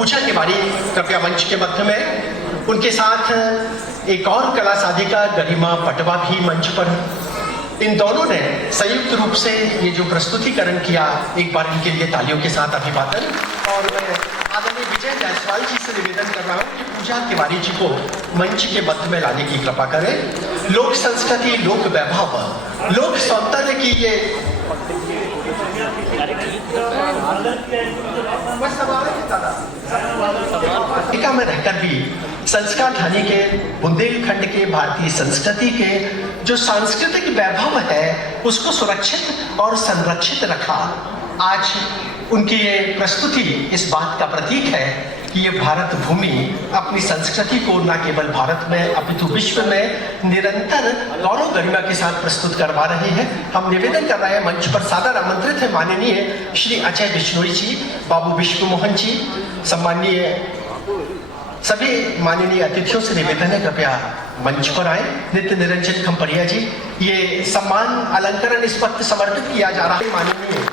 पूजा तिवारी कृपया मंच के मध्य में। उनके साथ एक और कला साधिका गरिमा पटवा भी मंच पर है। इन दोनों ने संयुक्त रूप से ये जो प्रस्तुतिकरण किया, एक बार इनके लिए तालियों के साथ अभिवादन। और मैं आदरणीय विजय जायसवाल जी से निवेदन कर रहा हूँ कि पूजा तिवारी जी को मंच के मध्य में लाने की कृपा करें। लोक संस्कृति, लोक वैभव, लोक सौंदर्य की ये अमेरिका में रहकर भी संस्कार ढानी के, बुंदेलखंड के, भारतीय संस्कृति के जो सांस्कृतिक वैभव है उसको सुरक्षित और संरक्षित रखा। आज उनकी ये प्रस्तुति इस बात का प्रतीक है कि ये भारत भूमि अपनी संस्कृति को न केवल भारत में अपितु विश्व में निरंतर गौरव गरिमा के साथ प्रस्तुत करवा रहे हैं। हम निवेदन कर रहे हैं, मंच पर सादर आमंत्रित है माननीय श्री अजय बिश्नोई जी, बाबू विश्व मोहन जी, सम्मानीय सभी माननीय अतिथियों से निवेदन है कृपया मंच पर आए। नित्य निरंजन खंपरिया जी, ये सम्मान अलंकरण इस वक्त समर्पित किया जा रहा है माननीय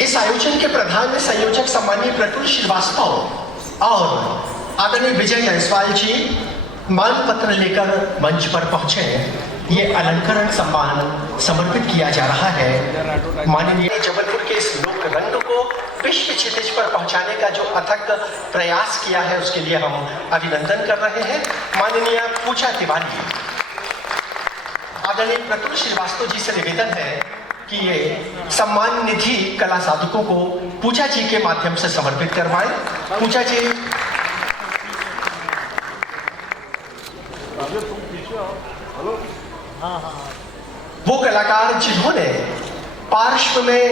इस आयोजन के प्रधान संयोजक सम्मानीय प्रफुल्ल श्रीवास्तव और आदरणीय विजय जायसवाल जी मान पत्र लेकर मंच पर पहुंचे हैं। ये अलंकरण सम्मान समर्पित किया जा रहा है। माननीय जबलपुर के इस लोक रंग को विश्व क्षितिज पर पहुंचाने का जो अथक प्रयास किया है उसके लिए हम अभिनंदन कर रहे हैं। माननीय पूजा तिवारी, आदरणीय प्रफुल्ल श्रीवास्तव जी से निवेदन है कि ये सम्मान निधि कला साधकों को पूजा जी के माध्यम से समर्पित करवाएं। पूजा जी वो कलाकार जिन्होंने पार्श्व में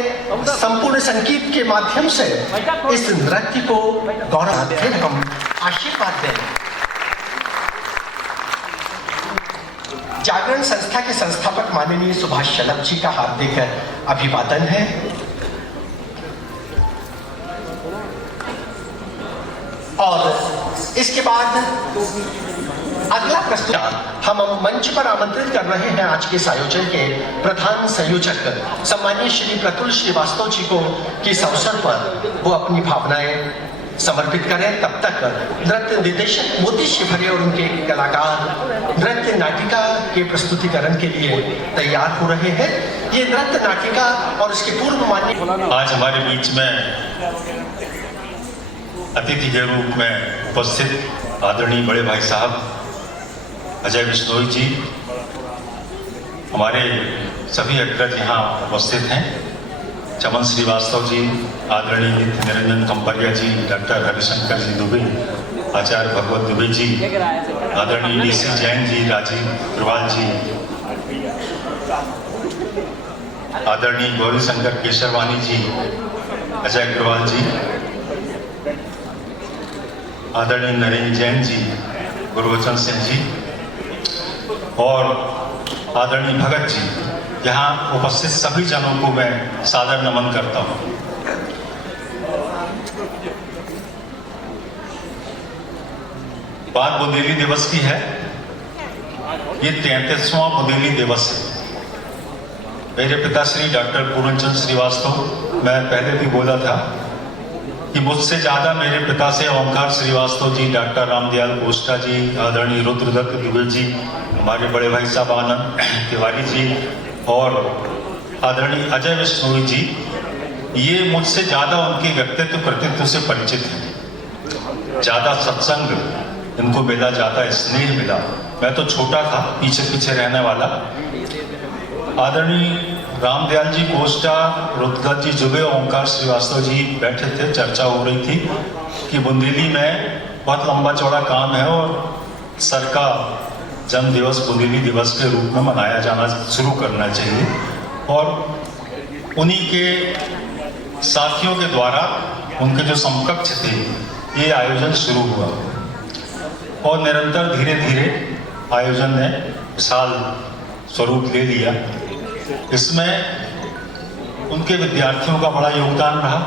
संपूर्ण संगीत के माध्यम से इस नृत्य को गौरव दें, हम आशीर्वाद दें। जागरण संस्था के संस्थापक माननीय सुभाष शलभ जी का हार्दिक अभिवादन है। और इसके बाद अगला प्रस्तुत हम मंच पर आमंत्रित कर रहे हैं आज के इस आयोजन के प्रधान संयोजक सम्मानीय श्री प्रफुल्ल श्रीवास्तव जी को कि इस अवसर पर वो अपनी भावनाएं समर्पित करें। तब तक नृत्य निर्देशक मोती शिवहरे और उनके कलाकार नृत्य नाटिका के प्रस्तुतिकरण के लिए तैयार हो रहे हैं। ये नृत्य नाटिका और इसके पूर्व मान्य आज हमारे बीच में अतिथि के रूप में उपस्थित आदरणीय बड़े भाई साहब अजय बिश्नोई जी, हमारे सभी अग्रज यहाँ उपस्थित हैं। चमन श्रीवास्तव जी, आदरणीय नित्य निरंजन खंपरिया जी, डॉक्टर हरिशंकर जी दुबे, आचार्य भगवत दुबे जी, आदरणीय डीसी जैन जी, राजीव अग्रवाल जी, आदरणीय गौरी शंकर केशरवानी जी, अजय अग्रवाल जी, आदरणीय नरेंद्र जैन जी, गुरबचन सिंह जी और आदरणीय भगत जी, यहाँ उपस्थित सभी जनों को मैं सादर नमन करता हूँ। बात बुंदेली दिवस की है। ये 33वां बुंदेली दिवस है। मेरे पिताश्री डॉक्टर पूर्णचंद श्रीवास्तव, मैं पहले भी बोला था कि मुझसे ज्यादा मेरे पिता से ओंकार श्रीवास्तव जी, डॉक्टर रामदयाल कोष्टा जी, आदरणीय रुद्रदत्त दुबे जी, हमारे बड़े भाई साहब आनंद तिवारी जी और आदरणीय अजय बिश्नोई जी, ये मुझसे ज्यादा उनके व्यक्तित्व कृतित्व से परिचित हैं। ज्यादा सत्संग इनको मिला, ज्यादा स्नेह मिला। मैं तो छोटा था, पीछे पीछे रहने वाला। आदरणीय रामदयाल जी कोष्टा, रुद्रदत्त जी दुबे, ओंकार श्रीवास्तव जी बैठे थे, चर्चा हो रही थी कि बुंदेली में बहुत लंबा चौड़ा काम है और सर का जन्म दिवस बुंदेली दिवस के रूप में मनाया जाना शुरू करना चाहिए। और उन्हीं के साथियों के द्वारा, उनके जो समकक्ष थे, ये आयोजन शुरू हुआ और निरंतर धीरे धीरे आयोजन ने विशाल स्वरूप ले लिया। इसमें उनके विद्यार्थियों का बड़ा योगदान रहा।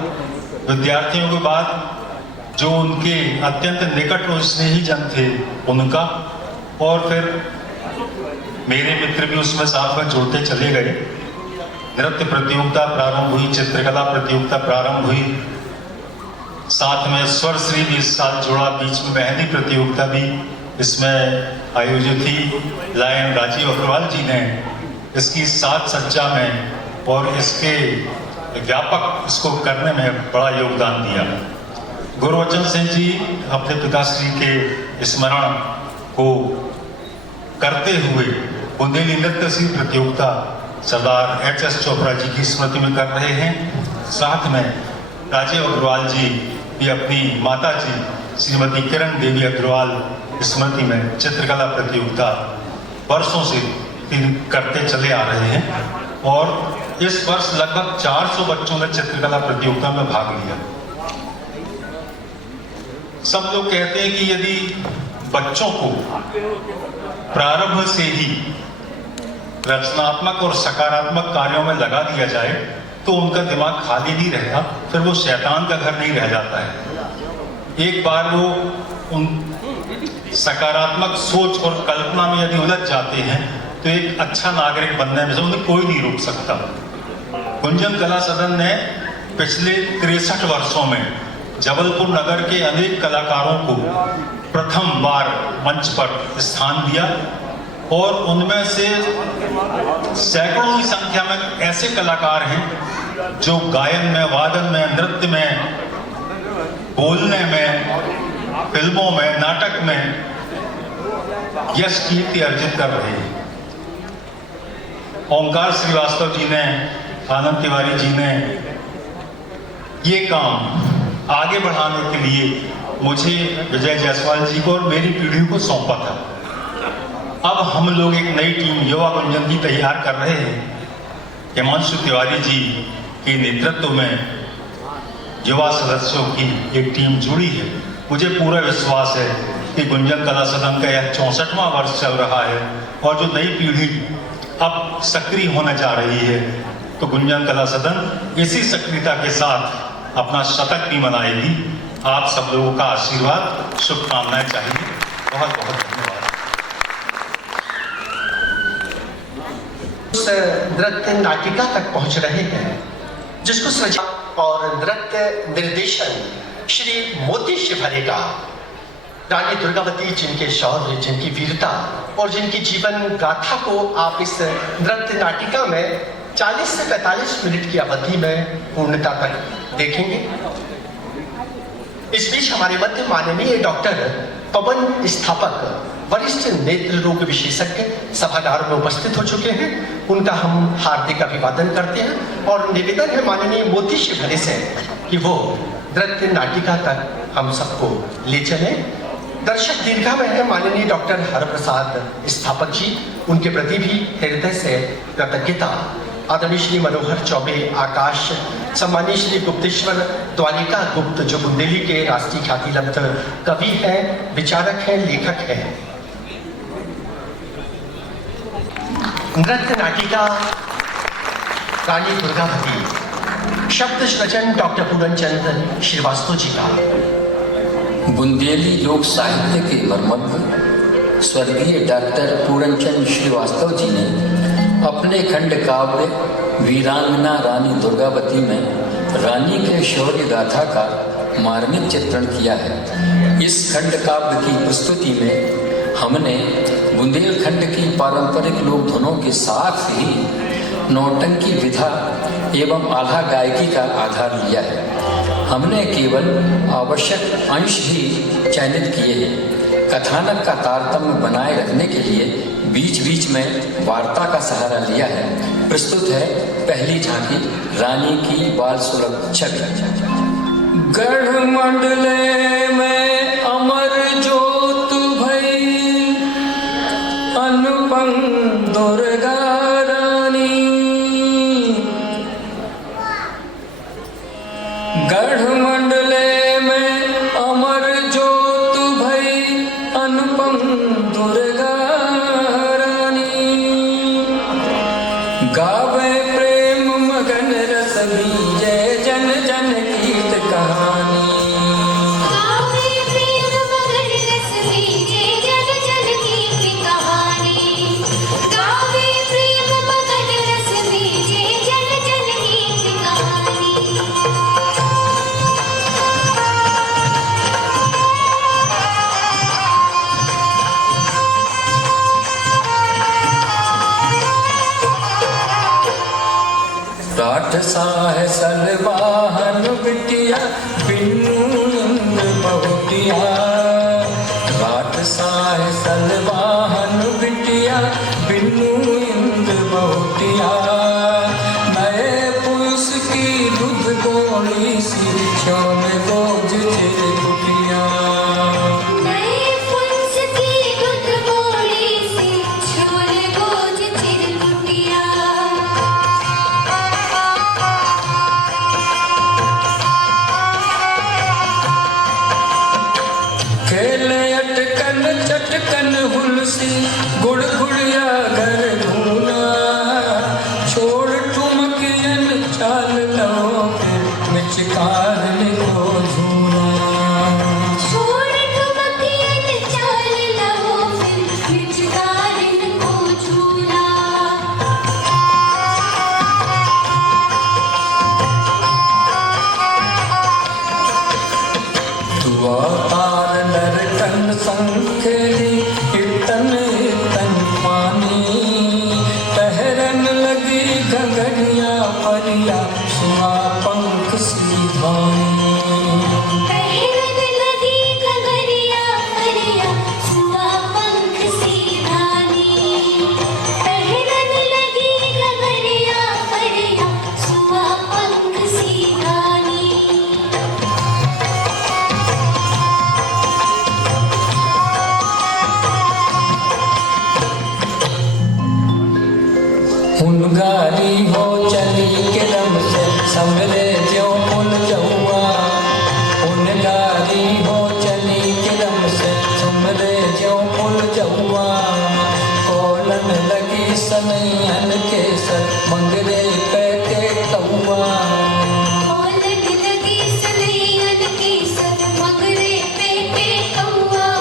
विद्यार्थियों के बाद जो उनके अत्यंत निकट और स्नेही जन थे उनका, और फिर मेरे मित्र भी उसमें साथ में जुड़ते चले गए। नृत्य प्रतियोगिता प्रारंभ हुई, चित्रकला प्रतियोगिता प्रारंभ हुई, साथ में स्वर श्री भी इस साल जुड़ा, बीच में मेहंदी प्रतियोगिता भी इसमें आयोजित थी। लायन राजीव अग्रवाल जी ने इसकी साज सज्जा में और इसके व्यापक इसको करने में बड़ा योगदान दिया। गुरबचन सिंह जी अपने पिताश्री के स्मरण को करते हुए बुंदेली नृत्य श्री प्रतियोगिता सरदार HS चोपड़ा जी की स्मृति में कर रहे हैं। साथ में राजीव अग्रवाल जी भी अपनी माता जी श्रीमती किरण देवी अग्रवाल स्मृति में चित्रकला प्रतियोगिता वर्षों से करते चले आ रहे हैं और इस वर्ष लगभग 400 बच्चों ने चित्रकला प्रतियोगिता में भाग लिया। सब लोग कहते हैं कि यदि बच्चों को प्रारंभ से ही रचनात्मक और सकारात्मक कार्यों में लगा दिया जाए तो उनका दिमाग खाली नहीं रहता, फिर वो शैतान का घर नहीं रह जाता है। एक बार वो उन सकारात्मक सोच और कल्पना में यदि उलझ जाते हैं तो एक अच्छा नागरिक बनने में से उन्हें कोई नहीं रोक सकता। गुंजन कला सदन ने पिछले 63 वर्षों में जबलपुर नगर के अनेक कलाकारों को प्रथम बार मंच पर स्थान दिया और उनमें से सैकड़ों की संख्या में ऐसे कलाकार हैं जो गायन में, वादन में, नृत्य में, बोलने में, फिल्मों में, नाटक में यश कीर्ति अर्जित कर रहे हैं। ओंकार श्रीवास्तव जी ने, आनंद तिवारी जी ने ये काम आगे बढ़ाने के लिए मुझे, विजय जायसवाल जी को और मेरी पीढ़ी को सौंपा था। अब हम लोग एक नई टीम युवा गुंजन की तैयार कर रहे हैं। हिमांशु तिवारी जी के नेतृत्व में युवा सदस्यों की एक टीम जुड़ी है। मुझे पूरा विश्वास है कि गुंजन कला सदन का यह 64वां वर्ष चल रहा है और जो नई पीढ़ी अब सक्रिय होने जा रही है तो गुंजन कला सदन इसी सक्रियता के साथ अपना शतक भी मनाएगी। आप सब लोगों का आशीर्वाद, शुभकामनाएं चाहिए। बहुत बहुत धन्यवाद। उस नृत्य नाटिका तक पहुंच रहे हैं जिसको सृजा और नृत्य निर्देशन श्री मोती शिवहरे का। रानी दुर्गावती जिनके शौर्य, जिनकी वीरता और जिनकी जीवन गाथा को आप इस नृत्य नाटिका में 40 से 45 मिनट की अवधि में पूर्णता तक देखेंगे। इस बीच हमारे मध्य माननीय डॉक्टर पवन स्थापक, वरिष्ठ नेत्र रोग विशेषज्ञ सभागार में उपस्थित हो चुके हैं। उनका हम हार्दिक अभिवादन करते हैं और निवेदन है माननीय मोती शिवहरे से कि वो नृत्य नाटिका तक हम सबको ले चले। दर्शक दीर्घा में है माननीय डॉक्टर हरप्रसाद स्थापक जी, उनके प्रति भी हृदय से कृतज्ञता। आदरणीय श्री मनोहर चौबे आकाश, सम्मानीय श्री गुप्तेश्वर द्वारिका गुप्त जो बुंदेली के राष्ट्रीय ख्याति लब्ध कवि हैं, विचारक हैं, लेखक हैं। नृत्य नाटिका रानी दुर्गावती, शब्द सृजन डॉक्टर पूरनचंद श्रीवास्तव जी का। बुंदेली लोक साहित्य के मर्मज्ञ स्वर्गीय डॉक्टर पूरनचंद श्रीवास्तव जी ने अपने खंड काव्य वीरांगना रानी दुर्गावती में रानी के शौर्य गाथा का मार्मिक चित्रण किया है। इस खंड काव्य की प्रस्तुति में हमने बुंदेलखंड की पारंपरिक लोक धुनों के साथ ही नौटंकी विधा एवं आल्हा गायकी का आधार लिया है। हमने केवल आवश्यक अंश ही चयनित किए हैं। कथानक का तारतम्य बनाए रखने के लिए बीच बीच में वार्ता का सहारा लिया है। प्रस्तुत है पहली झांकी रानी की बाल सुलभ छवि। गढ़ मंडले में अमर ज्योत भई अनुपम दुर्गा रानी। गढ़ मंडले में अमर ज्योत भई अनुपम दुर्गा रानी। गावे प्रेम मगन रस बीजे जन जन गीत कहानी। गावे प्रेम मगन रस बीजे जन जन गीत कहानी। गावे राठ साह सलवाहन बिटिया बिनु इंद्र बहुटिया राठ साह सलवाहन बिटिया बिनु इंद्र बहुटिया नए पुरुष की दूध गोली सी छोल गोज चिरकुटिया नए फुल्स की दूध बोली सी छोले गोज चिरकुटिया खेले अटकन चटकन हुलसी गुड़ गुड़िया घर धूना छोड़ ठुमकियन चाल लो फिर मिचकार को झूना छोड़ ठुमकियन चाल लो फिर पिचकारिन को झूला दुआ तार लरकन संखेली इतन इतन पानी ठहरन लगी घगरिया परिया सुहा पंख सीधानी पहरन लगी घगरिया परिया सुआ पंख सीधानी पहरन लगी घगरिया परिया सुआ पंख सीधानी हुनगारी हो चली किरम से समरे जो पुल जौआ हुनगारी हो चली किरम से समरे जो पुल जौआ कोलन लगी सनैयन के सर मंगरे पे के कौआ औलट लगी सनैयन की सर मगरे पे के कौआ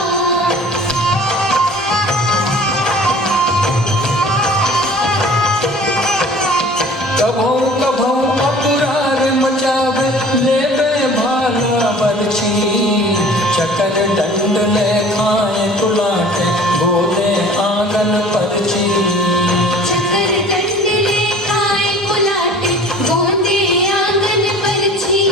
कभौ कभौ अपरार मचावे लेबे भाला बरछी चकर डंड ले खाए कुलाटे बोले आंगन परची चक्कर दंड ले खाए कुलाटे गोंदे आंगन परछी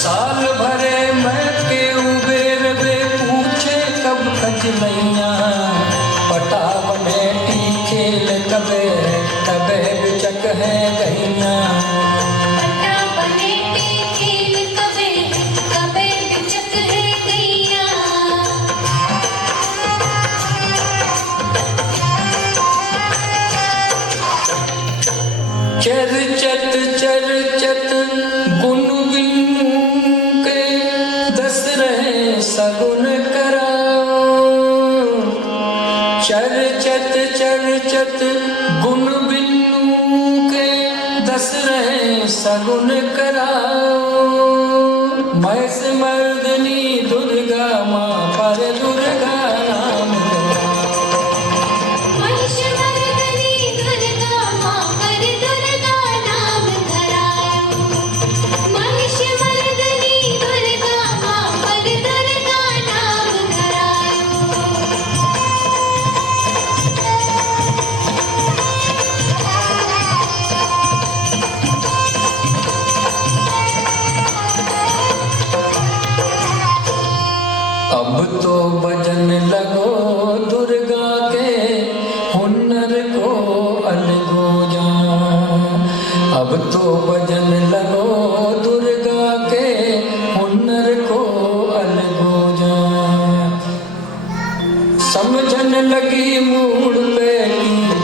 साल भरे मैं के उबेर बे पूछे कब कजलैया पटा बनेटी खेल कबे कबे बिचक है गैया पट्टा बनेटी खेल कबे कबे बिचक है गैया चरचत गुन बिनु के दस रहे सगुन कराओ चरचत गुन बिनु के दस रहे सगुन कराओ मैस मर्दनी दुर्गा माँ पर दुर्गा नाम महिष मर्दनी दुर्गा माँ पर दुर्गा नाम धरायो महिष मर्दनी दुर्गा माँ पर दुर्गा नाम धरायो अब तो भजन लगो दुर्गा के हुनर को अलगो जा अब तो भजन लगो दुर्गा के हुनर को अलगो जा समझन लगी मूड पे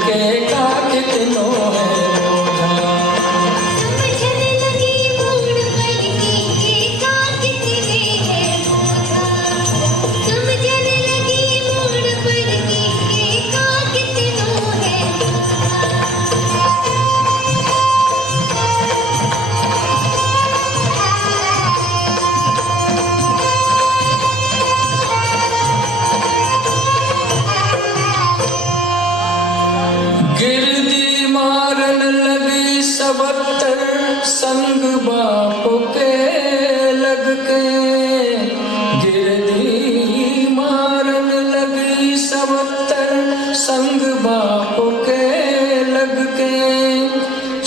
के का कितनो है बोझा समझने लगी मूड पर की का कितने है बोझा समझने लगी मूड पर की का कितनो है गिरदी मारन लगी सबतर संग बाप के लग के गिरदी मारन लगी सब अवतर संग बाप के लग के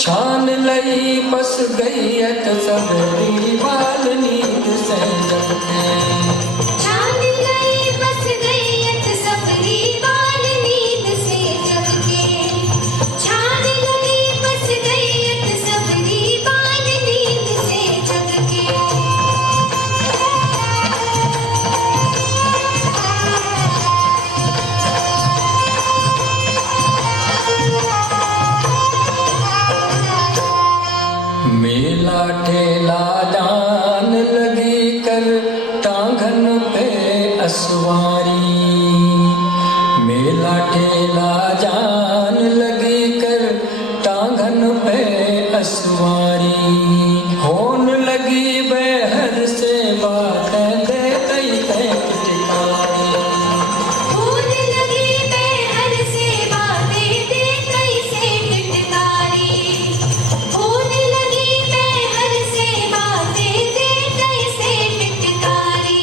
छान लई बस गई अत सबरी बाल नींद से जग के छान गई बस गई अत सबरी बाल नींद से जग के छान गई बस गई अत सबरी बाल नींद से जग के मेला ठेला जान लगी कर टांगन पे असवारी मेला ठेला जान लगी कर टांगन पे असवारी होन लगी बहर से बातें दे तई टिकारी होने लगी बेहर से बातें दे कैसे टिटकारी होने लगी बेहर से बातें दे कैसे टिटकारी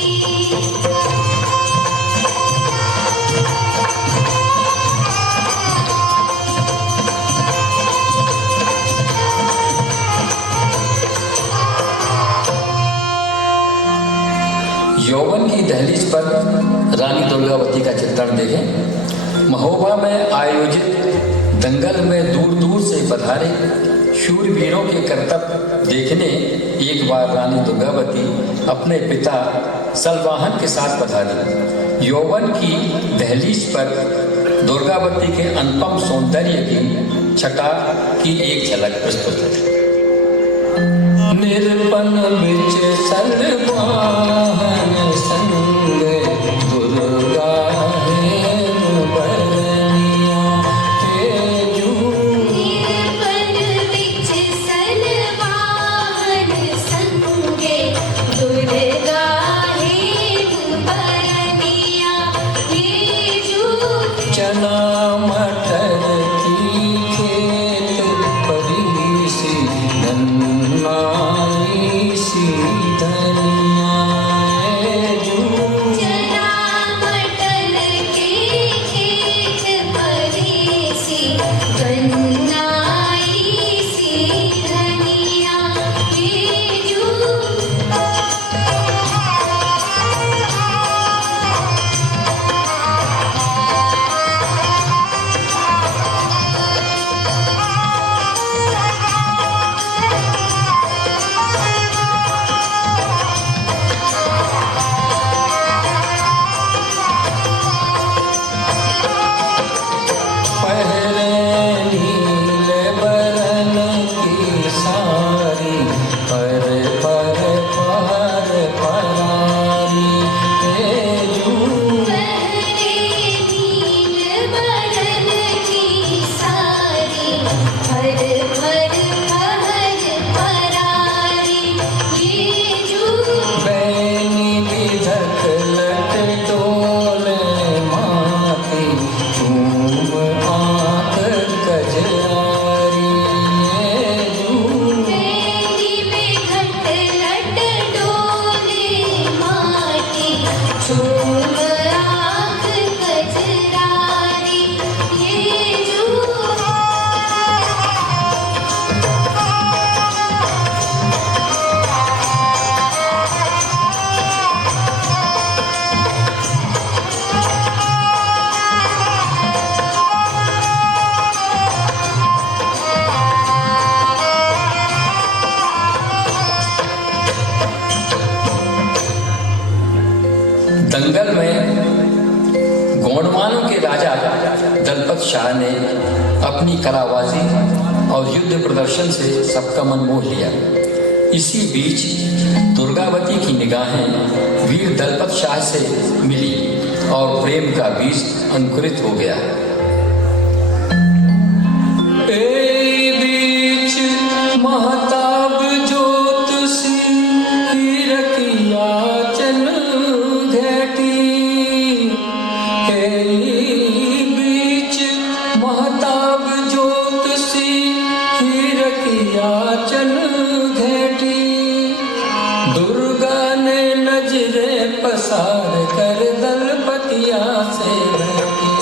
यौवन की दहलीज पर रानी दुर्गावती का चित्रण देखें। महोबा में आयोजित दंगल में दूर दूर से पधारे शूरवीरों के करतब देखने एक बार रानी दुर्गावती अपने पिता सलवाहन के साथ पधारी। यौवन की दहलीज पर दुर्गावती के अनुपम सौंदर्य की छटा की एक झलक प्रस्तुत है। निरपन बिच सलवाहन संग दुर्गा हेम बरनिया तेजू निरपन बिच सलवाहन संगे दुर्गा हेम बरनिया तेजू चना मटर की खेत परिसी नन्नाई सी धनिया जू चना मटर के खेत भरी सी गन्नाई सी धनिया तेजू पहले नील बरन की सारी पर पर पार परारी तेजू पहरे नील बरन की सारी हर हर हर परारी ये जू बैनी विधक लट डोले माती झूम आंख कजरारी जू मेरी बेघट लट डोले माटी झूम आँख कजरारी ये जू दंगल में गोंडवानों के राजा दलपत शाह ने अपनी कराबाजी और युद्ध प्रदर्शन से सबका मन मोह लिया। इसी बीच दुर्गावती की निगाहें वीर दलपत शाह से मिली और प्रेम का बीज अंकुरित हो गया। ए बीच महताब जोत सी हीरकिया चन घटी ए बीच महताब जोत सी हीरकिया चन घटी दुर्गा ने नजरे पसार कर दलपतिया से बैठी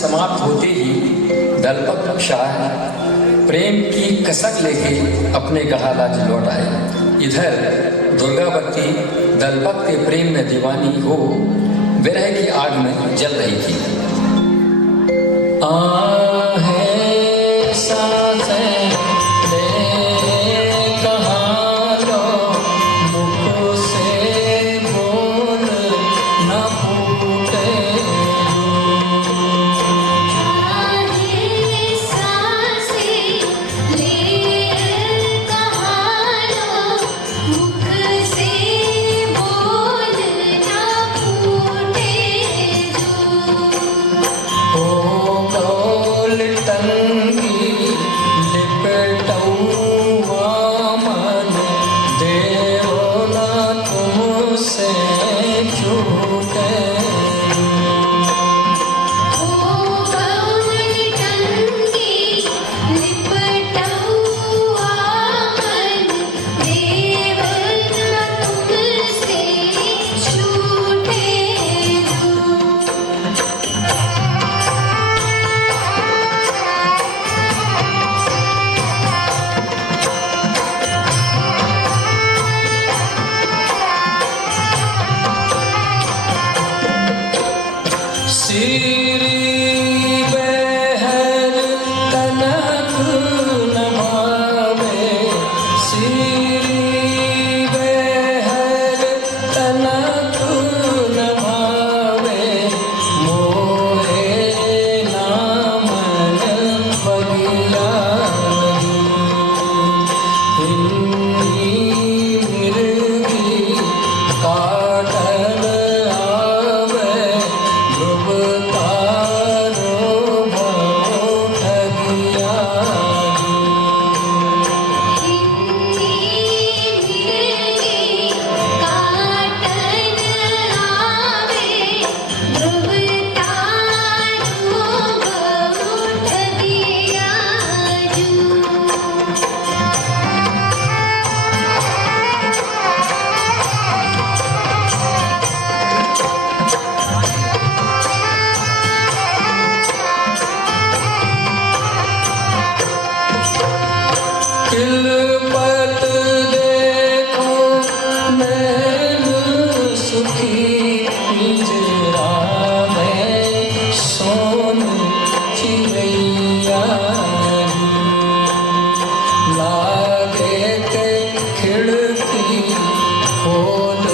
समाप्त होते ही दलपत शाह प्रेम की कसक लेके अपने गढ़ा राज्य लौट आए। इधर दुर्गावती दलपत के प्रेम में दीवानी हो विरह की आग में जल रही थी। आहे सांसें ले कहाँ लो, मुख से बोल न फूटे। आहे सांसें ले कहाँ लो, मुख से बोल न फूटे जो। ओ डोल टंगी लिपटौआ मन, देवो न तुमसे छूटे। ओ कौल टंगी लिपटौआ मन, देव न तुमसे छूटे जो। सीरी बहर तनक न भावे, सीरी बहर तनक न भावे, मोहे नामन बगिया। हिन्नी मिर्गी काटन आवे, ध्रुव तारो भव ठगिया। हिन्नी मिर्गी काटन आवे, ध्रुव तारो भव ठगिया जो। तिलपत देखो नैन सुखी, पिंजरा में सोन चिड़ैया। लागे के खिड़की खोल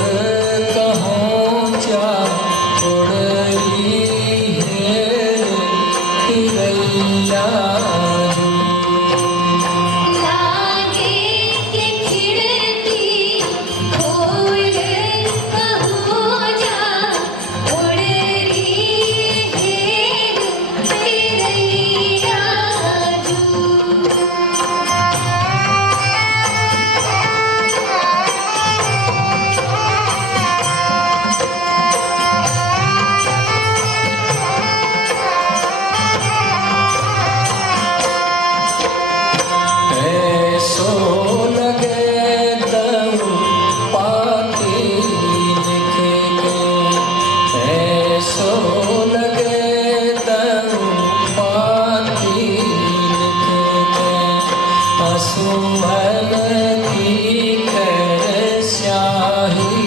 कहूँ जा, उड़ई हेर चिड़ैया। लागे के खिड़की खोल कहूँ जा, उड़ रही हेर चिड़ैया जो। ऐसो लगे दम पाती लिख के, ऐसो लगे दम पाती लिख के, असुमन की कर स्याही।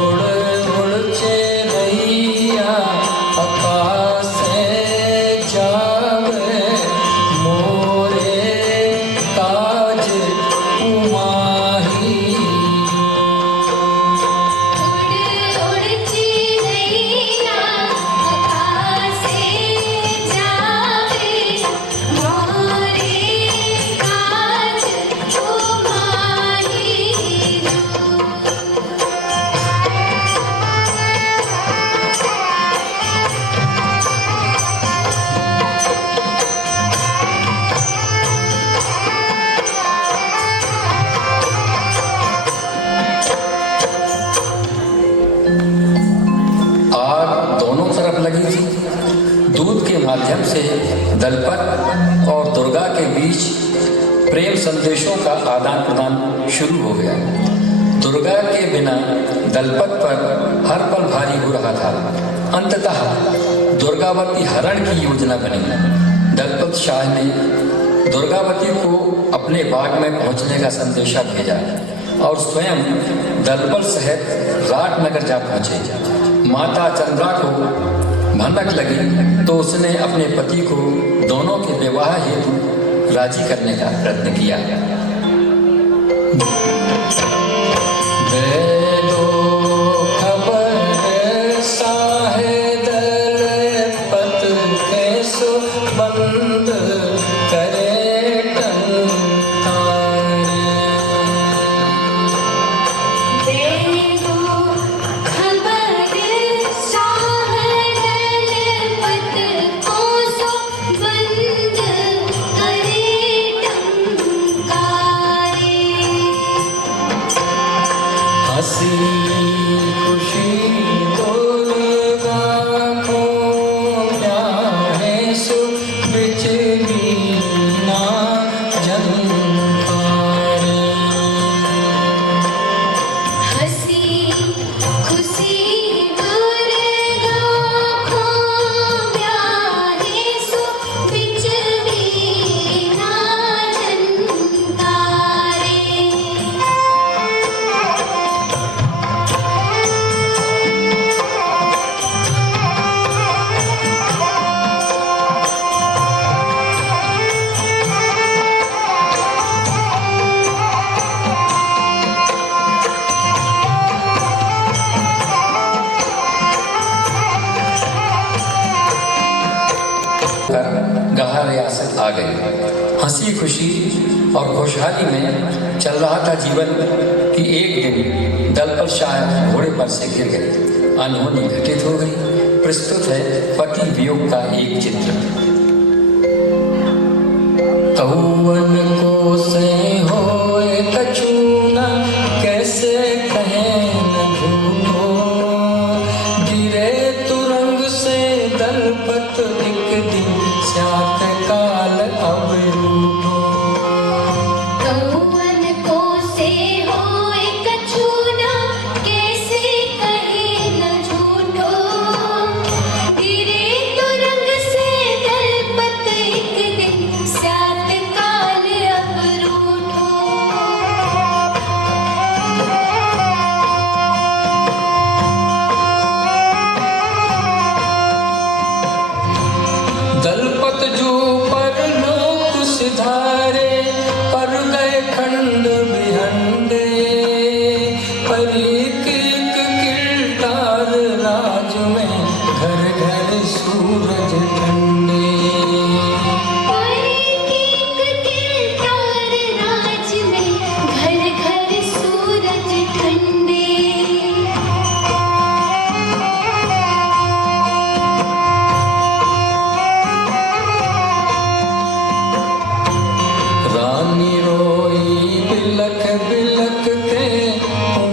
उड़ उड़ चिड़ैया आकाश से जावे, मोरे काज उमाही। उड़ उड़ चिड़ैया आकाश से जावे, मोरे काज उमाही लगी थी। दूध के माध्यम से दलपत और दुर्गा के बीच प्रेम संदेशों का आदान प्रदान शुरू हो गया। दुर्गा के बिना दलपत पर हर पल भारी हो रहा था। अंततः दुर्गावती हरण की योजना बनी। दलपत शाह ने दुर्गावती को अपने बाग में पहुंचने का संदेशा भेजा और स्वयं दलपत सहित राटनगर जा पहुंचे। माता चंद्रा को भनक लगी तो उसने अपने पति को दोनों के विवाह हेतु राजी करने का प्रयत्न किया। गहा रियासत आ गई। हंसी खुशी और खुशहाली में चल रहा था जीवन कि एक दिन दलपत शाह घोड़े पर से गिर गए। अनहोनी घटित हो गई। प्रस्तुत है पति वियोग का एक चित्र। कौवन को से होए कछूना, कैसे कहें न झूठो, गिरे तुरंग से दलपत एक दिन, स्यात काल अब रूठो। कौवन को से होए कछूना, कैसे कहे न झूठो, गिरे तुरंग से दलपत एक दिन, स्यात काल अब रूठो। दलपत जो पर लोक सिधारे, पर गए खंड बिहंडे, परीक किरदार राज में, घर घर सूरज ठंडे। एक किरदार राज में, घर घर सूरज ठंडे। रानी रोई बिलख बिलख के,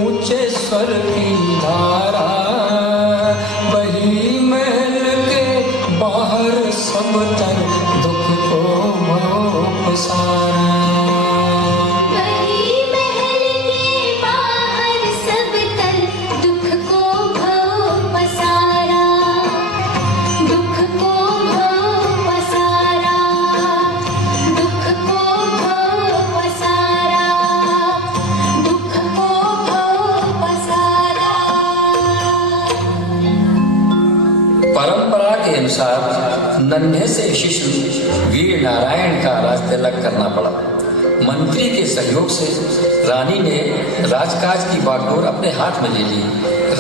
ऊंचे स्वर की धारा, बही महल के बाहर सब तर, दुख को भो पसारा। वही महल के बाहर सब तर, दुख को भो पसारा, दुख को भो पसारा, दुख को भो पसारा, दुख को भो पसारा। परंपरा के अनुसार नन्हे से शिशु वीर नारायण का राज तिलक करना पड़ा। मंत्री के सहयोग से रानी ने राजकाज की बागडोर अपने हाथ में ले ली।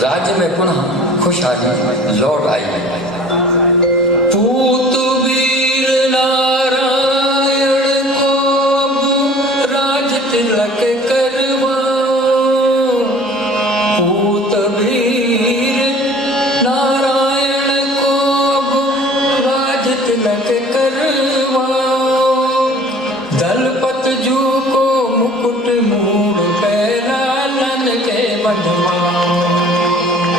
राज्य में पुनः खुशहाली लौट आई। पूत वीर नारायण को अब राज तिलक करवाओ, पूत वीर नारायण को अब राज तिलक करवाओ, दलपत जू को मुकुट मूड़ पे लालन के बंधवाओ।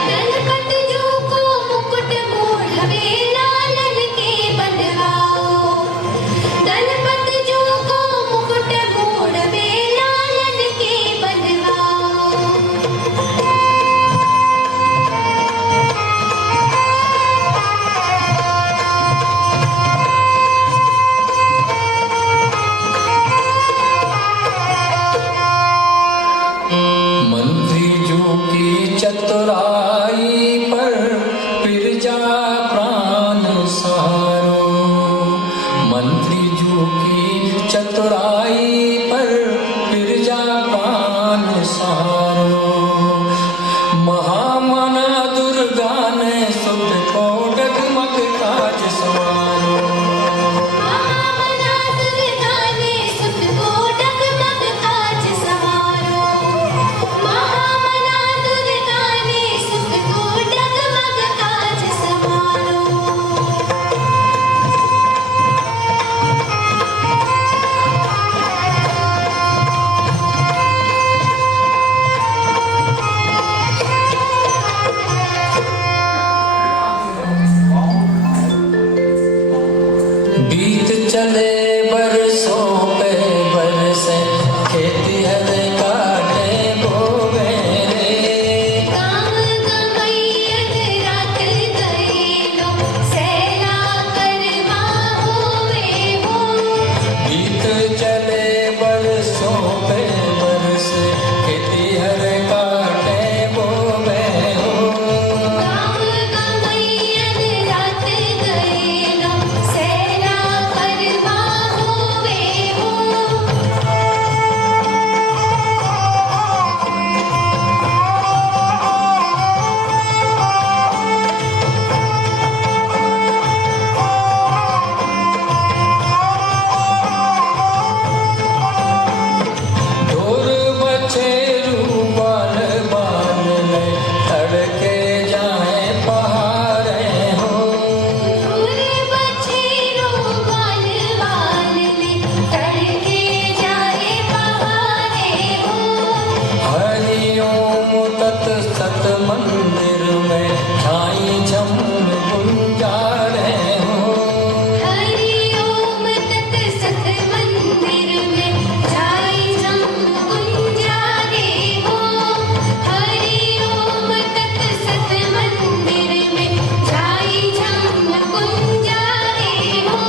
दलपत जू को मुकुट मोढ़वे, लालन के बंधवाओ। दलपत जू को मुकुट मोढ़वे, लालन के सत मंदिर में छाई झम गुंजारे हो। हरि ओम तत् सत मंदिर में छाई झम गुंजारे हो। हरि ओम तत् सत मंदिर में छाई झम गुंजारे हो।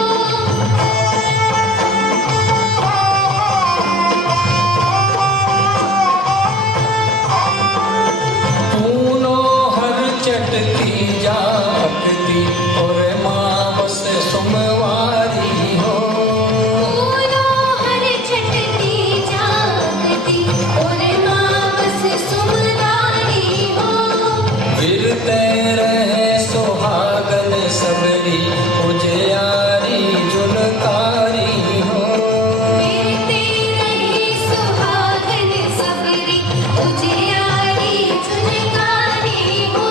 पूनो हर चटकी जागती और माँ बस सुमवारी हो। फूलो हर छटकी जागती और माँ बस सुमदारी हो। फिरते रहे सुहागन सबरी उजियारी जुलकारी हो। फिरते रहे सुहागन सबरी उजियारी झुनकारी हो।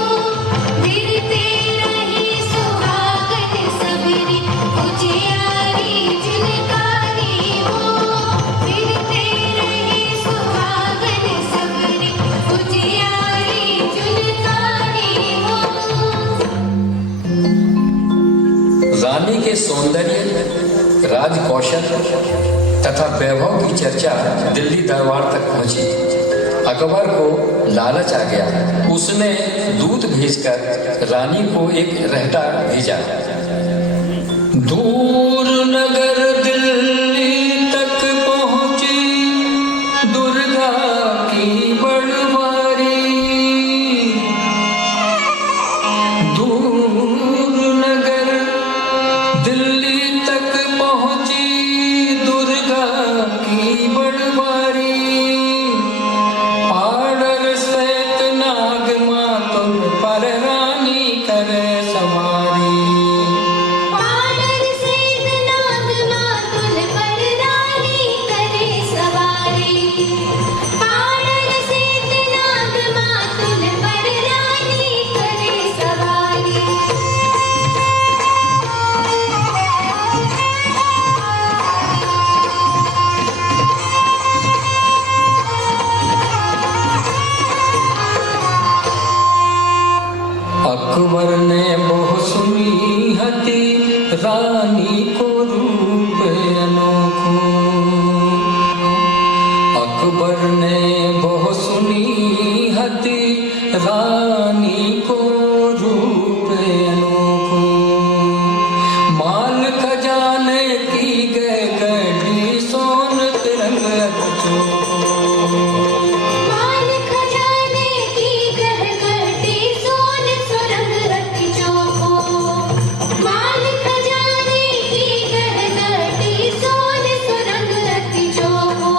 फिरते रहे सुहागन सबरी उजियारी झुनकारी हो। फिरते रहे सुहागन सबरी उजियारी झुनकारी हो। रानी के सौंदर्य, राज कौशल तथा वैभव की चर्चा दिल्ली दरबार तक पहुंची। अकबर को लालच आ गया। उसने दूत भेजकर रानी को एक रहता भेजा। दूर नगर दिल्ली तक पहुंची दुर्गा की बड़वारी। दूर नगर दिल्ली तक पहुंची दुर्गा की बड़वारी। पाड़र सहित नाग मातुल पर रानी करे सवारी। पाड़र सहित नाग मातुल पर रानी करे सवारी। पाड़र सहित नाग मातुल पर रानी करे सवारी। अकबर ने बहु सुनी हती रानी को रूप अनोखो। अकबर ने बहु सुनी हती रानी को रूप अनोखो। माल खजाने की गए गढ़ी सोन तिरंग माल खजाने की गहगटी सोन सुरंग अति चोखो। माल खजाने की गहगटी सोन सुरंग अति चोखो।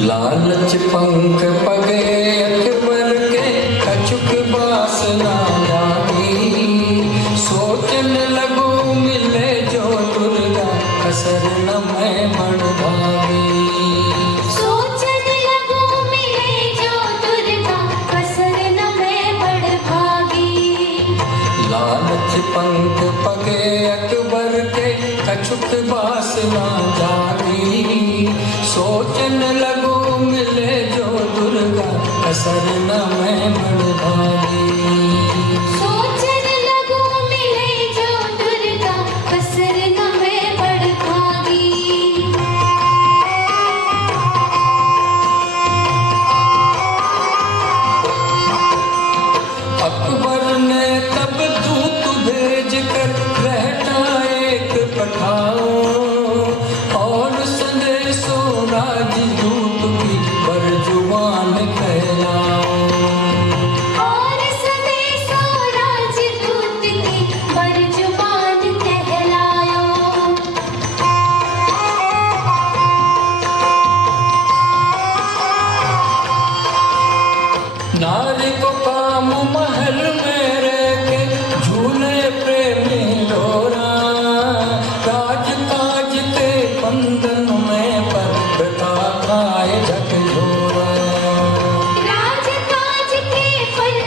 लालच पंख पगे अकबर के कछुक बासना जागी। सोचन लगो मिले जो दुर्गा कसर न मैं बड़ भागी। सोचन लगो मिले जो दुर्गा कसर न मैं बड़ भागी। लालच पंख पगे अकबर के कछुक बासना जागी। सोचन लगो मिले जो दुर्गा कसर न मैं बड़ भागी। सोचन लगो मिले जो दुर्गा कसर न मैं बड़ भागी। अकबर ने तब दूत भेज कर रहता एक पठाओ। और संदेशो राजदूत की बरजुबान कहलाओ। और संदेशो राजदूत की बरजुबान कहलायो। नारी को काम महल में रह के झूले प्रेमी डोरा। राज काज के बंधन में पर पिता खाए झकझोरा। राज काज के फल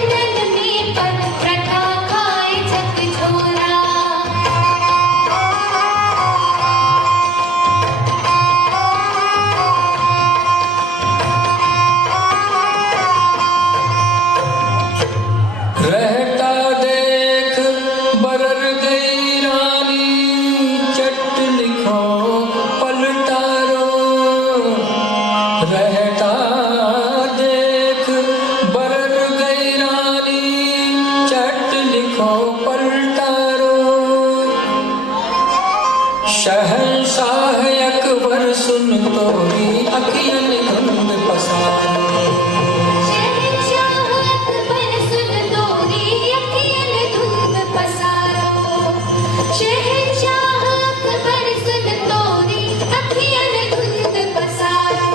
शहंशाह अकबर सुन तोरी अखियन धुंध पसारो। शहंशाह अकबर सुन तोरी अखियन धुंध पसारो। शहंशाह अकबर सुन तोरी अखियन धुंध पसारो।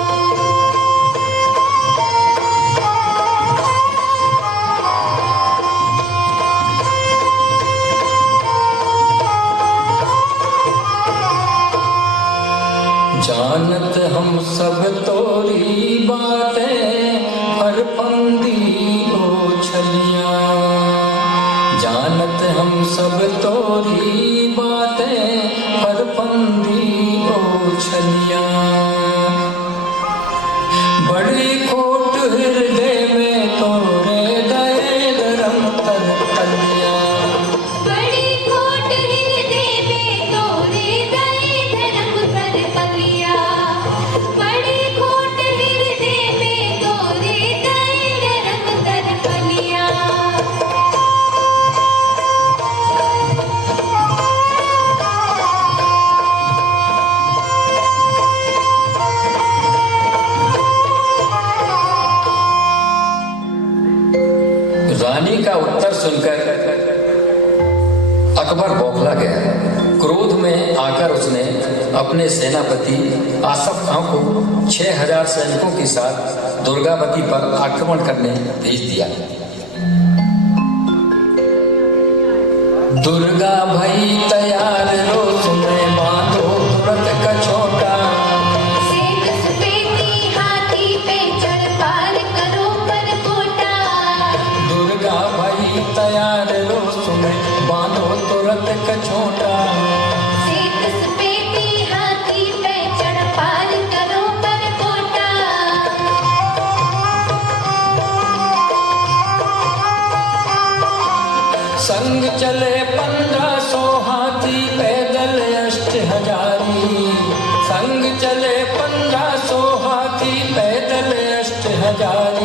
जानत हम सब तोरी बातें पर फंदी ओछलिया। जानत हम सब तोरी बातें पर फंदी ओछलिया। बड़ी खोट हृदय में तोरे दए धर्म तर कलिया। बड़ी खोट हृदय में तोरे दए धर्म कर पलिया। बड़ी खोट हृदय में तोरे दए धर्म कर पलिया। रानी का उत्तर सुनकर अकबर बौखला गया। क्रोध में आकर उसने अपने सेनापति आसफ खां को 6000 सैनिकों के साथ दुर्गावती पर आक्रमण करने भेज दिया। दुर्गा भई तैयार रो तुम्हें बांधो तुरंत कछोटा। सेठ सफेदी हाथी पे चढ़ पार करो परकोटा। दुर्गा भई तैयार रो तुम्हें बांधो तुरंत कछोटा। सेठ सफेदी हाथी पे चढ़ पार करो परकोटा। संग चले 1500 हाथी पैदल 8000। संग चले 1500 हाथी पैदल 8000।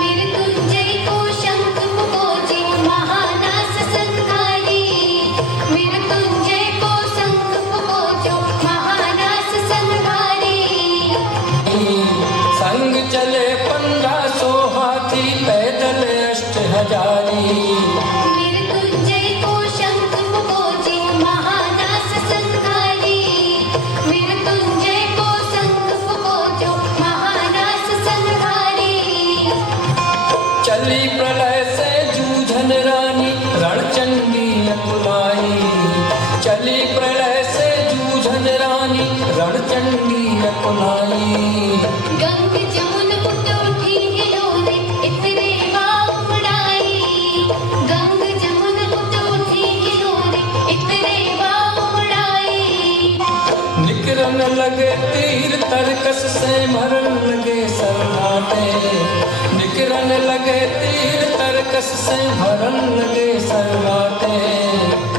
मृत्युंजय को शंख फूंके महानास संहारी। मृत्युंजय को शंख फूंके महानास संहारी। संग चले 1500 हाथी पैदल 8000। मृत्युंजय को शंख फूंके महानास संहारी। मृत्युंजय को शंख फूंके महानास संहारी। चली प्रलय से जूझन रानी रणचंडी अकुलाई। चली प्रलय से जूझन रानी रणचंडी अकुलाई। गंग जमुन उठ उठी हिलोरे इतने वाव उड़ाई। गंग जमुन उठ उठी हिलोरे इतने वाव उड़ाई। निकरन लगे तीर तरकस से मरन लगे सरनाटे। निकरन लगे तीर तरकस से भरन लगे सरनाटे।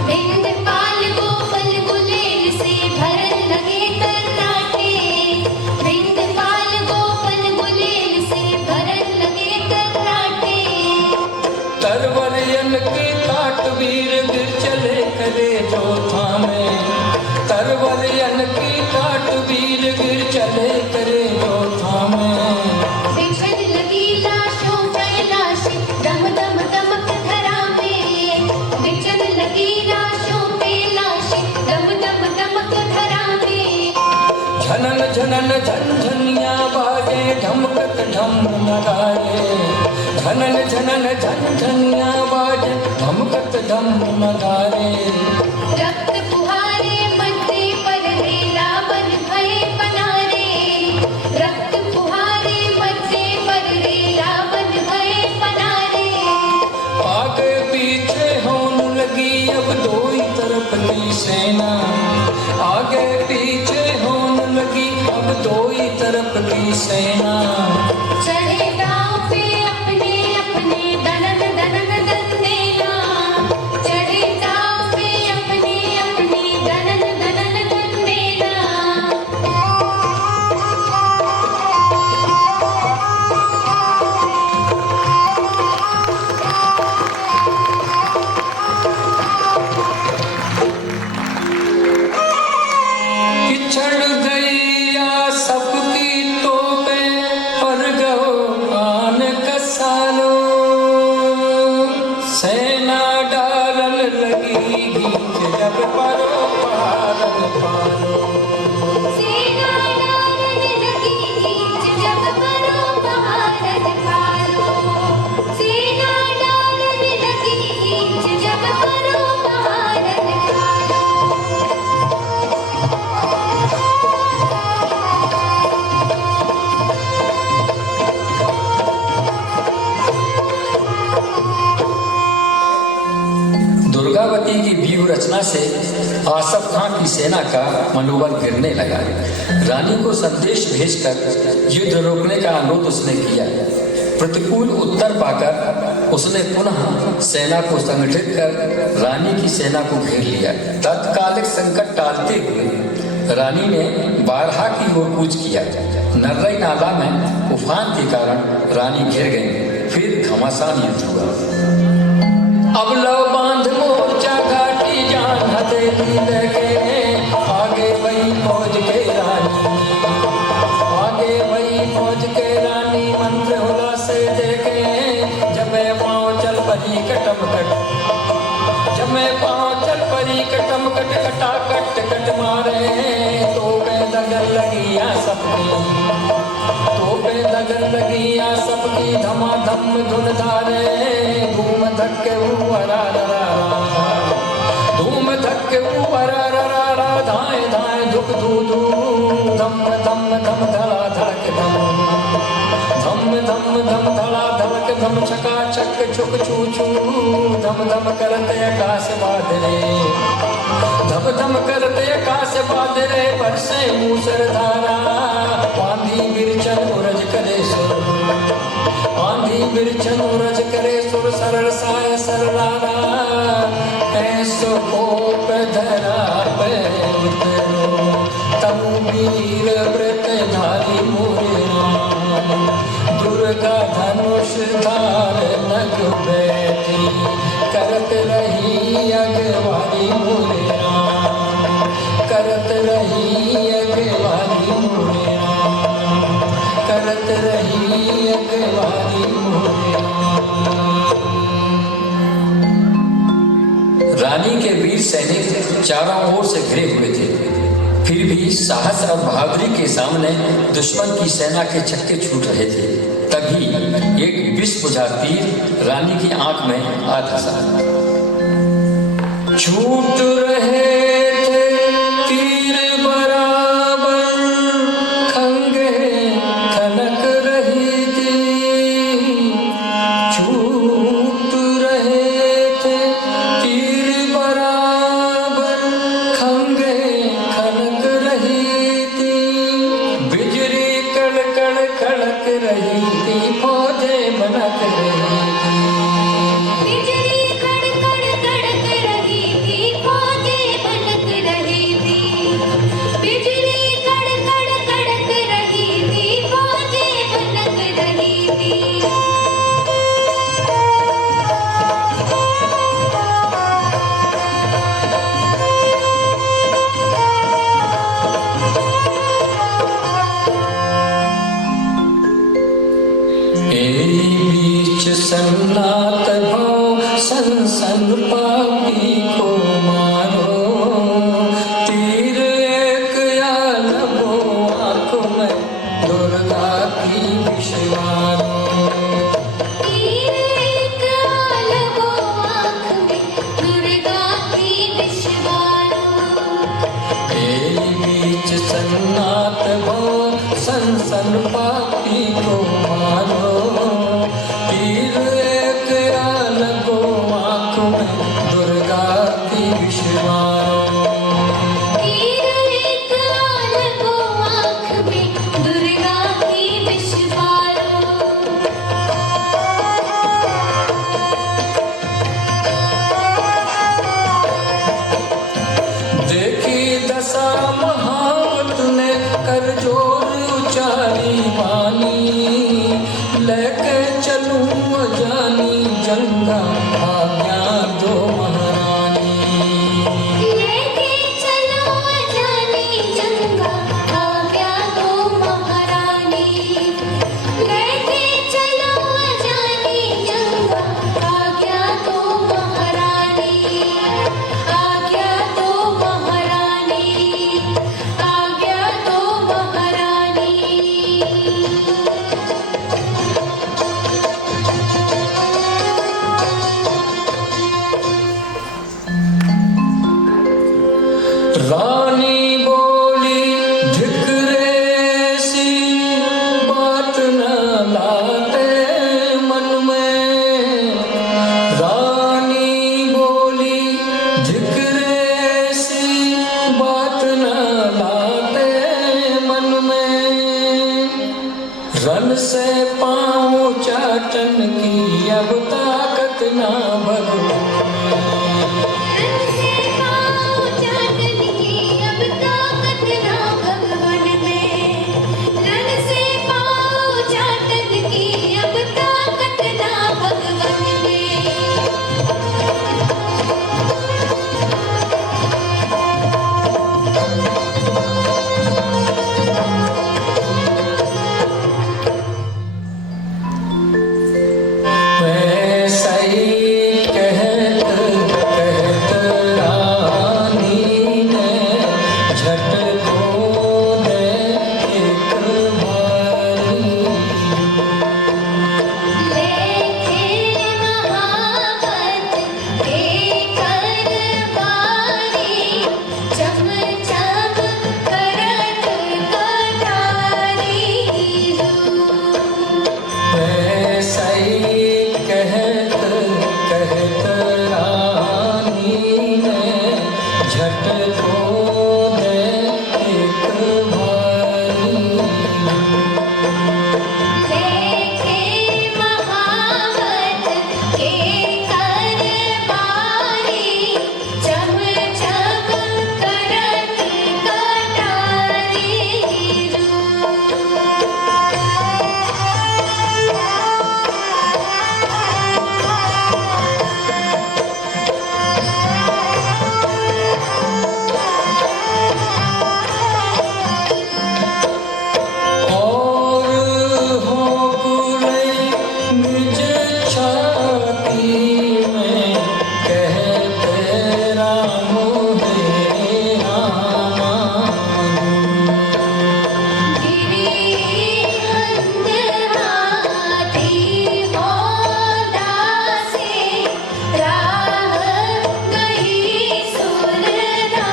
बिंदपाल गोपल गुलेल से भरन लगे कर्राटे। बिंदपाल गोपल गुलेल से भरन लगे कर्राटे। तरवरियन की काट वीर गिर चले करे जो थामे। तरवरियन की काट वीर गिर चले करे जो थामे। बिछड़ लगी लाशों कैलाश दम दम दमक धरा में। बिछड़ लगी लाशों पे लाश दम दम दमक धरा में। झनन झनन झनझनिया बाजे ढमकत ढम नगारे। झनन झनन झनझनिया बाजे ढमकत ढम नगारे। रक्त फुहारे मध्य पर रेला बन भये पनारे। रक्त फुहारे मध्य पर रेला बन भये पनारे। आगे पीछे होने लगी अब दो ही तरफ की सेना। आगे पीछे होने लगी अब दो ही तरफ की सेना। चढ़े दांव पे अपने अपने दनन दनन दंडेला। चढ़े दांव पे अपने अपने दनन दनन दंडेला। सूचना से आसफ खां की सेना का मनोबल गिरने लगा। रानी को संदेश भेजकर युद्ध रोकने का अनुरोध उसने किया। प्रतिकूल उत्तर पाकर उसने पुनः सेना को संगठित कर रानी की सेना को घेर लिया। तत्कालिक संकट टालते हुए रानी ने बारहा की ओर कूच किया। नर्रई नाला में उफान के कारण रानी घिर गई। फिर घमासान युद्ध हुआ। अब लो बांध मोर्चा घाटी जान हथेली लेके, आगे वही फौज के रानी, आगे वही फौज के रानी मंत्र होला से देखे। जब मैं पाँव चल परी कटम कट, जब मैं पाँव चल परी कटम कट, कटा कट कट मारे। तो मैं दगल लगी आ सबकी, तो मैं दगल लगी आ सबकी, धमाधम धुन धारे। धूम धक्के ऊरा रा, धूम धक्के ऊरा रा, धाए धाए धुक धू धू, धम धम धम धड़ा धड़क धम, धम धम धम धड़ा धड़क धम, छका छक छुक छू छू, धम धम करते आकाश बादरे, धम धम करते आकाश बादरे। बरसे मूसर धारा, आंधी बिरचन उरज करे सुर, आंधी बिरचन उरज करे सुर, सरल साय सरलारा। ऐसो कोप धरा पे उतरो, तम वीर व्रत धारी मोरे राम। दुर्गा धनुष धार नग बैठी, करत रही अगवारी मोरे राम, करत रही अगवारी मोरे राम, करत रही अगवारी मोरे राम। रानी के वीर सैनिक चारों ओर से घिरे हुए थे, फिर भी साहस और बहादुरी के सामने दुश्मन की सेना के छक्के छूट रहे थे। तभी एक विष बुझा तीर रानी की आंख में आ धंसा। छूट रहे थे तीर बराबर, खंगे खनक रही थी। छूट रहे थे तीर बराबर, खंगे खनक रही थी। बिजली कड़कड़ खड़क रही थी, फौजें बनक रही थी। बिजली कड़कड़ कड़क रही थी, फौजें बनक रही थी। बिजली कड़कड़ कड़क रही थी, फौजें बनक रही थी। बीच सन्नाट भाव सन सन पापी को मारो। तीर एक या लगो आँख में, दुर्गा की विषवारो। तीर एक लगो आँख में, दुर्गा की विषवारो। बीच सन्नाट भाव सन सन पापी को मारो। तीर एक या लगो आँख में, दुर्गा की विषवारो। तीर एक लगो आँख में, दुर्गा की विषवारो। देखी दशा महावत ने कर जोर उचारी वाणी। लेके चलूं जानी जंगा, आज्ञा दो महारानी। लेके चलो जानी जंगा, आज्ञा दो महारानी। लेके चलो जानी जंगा, आज्ञा दो महारानी। आज्ञा दो महारानी, आज्ञा दो महारानी। रन से पाँव चाटन की अब ताकत ना भगवान रन से पाँव चाटन की अब ताकत ना भगवान में। रन से पाँव चाटन की अब ताकत ना भगवान में। वैसा ही कहत कहत रानी ने झट खोद एक बारी लेखे महावत के करबारी चम चम करत कटारी वैसा ही कहत कहत रानी ने झट खोद एक बारी लेखे महावत के करबारी चम चम करत कटारी और हो पुरई निज छाती में कहते राम हे रामा गिरी हंद हाथी होदा से राह गई सुरदामाजू।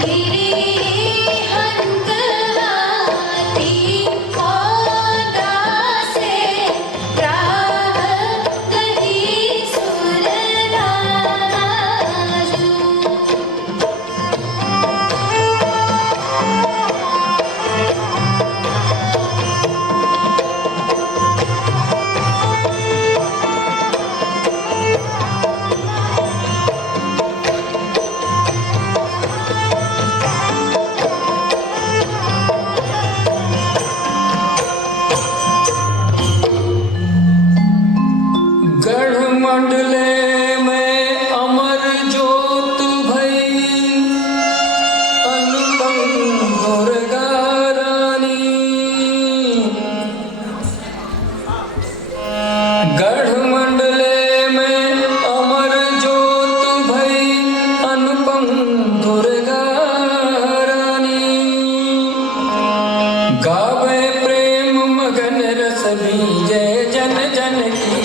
गिरी हंद हाथी होदा से राह गई सुरदामाजू। गढ़ मंडले में अमर ज्योत भई अनुपम दुर्गा रानी गढ़ मंडले में अमर ज्योत भई अनुपम दुर्गा रानी गावे प्रेम मगन रस बीजे जन जन की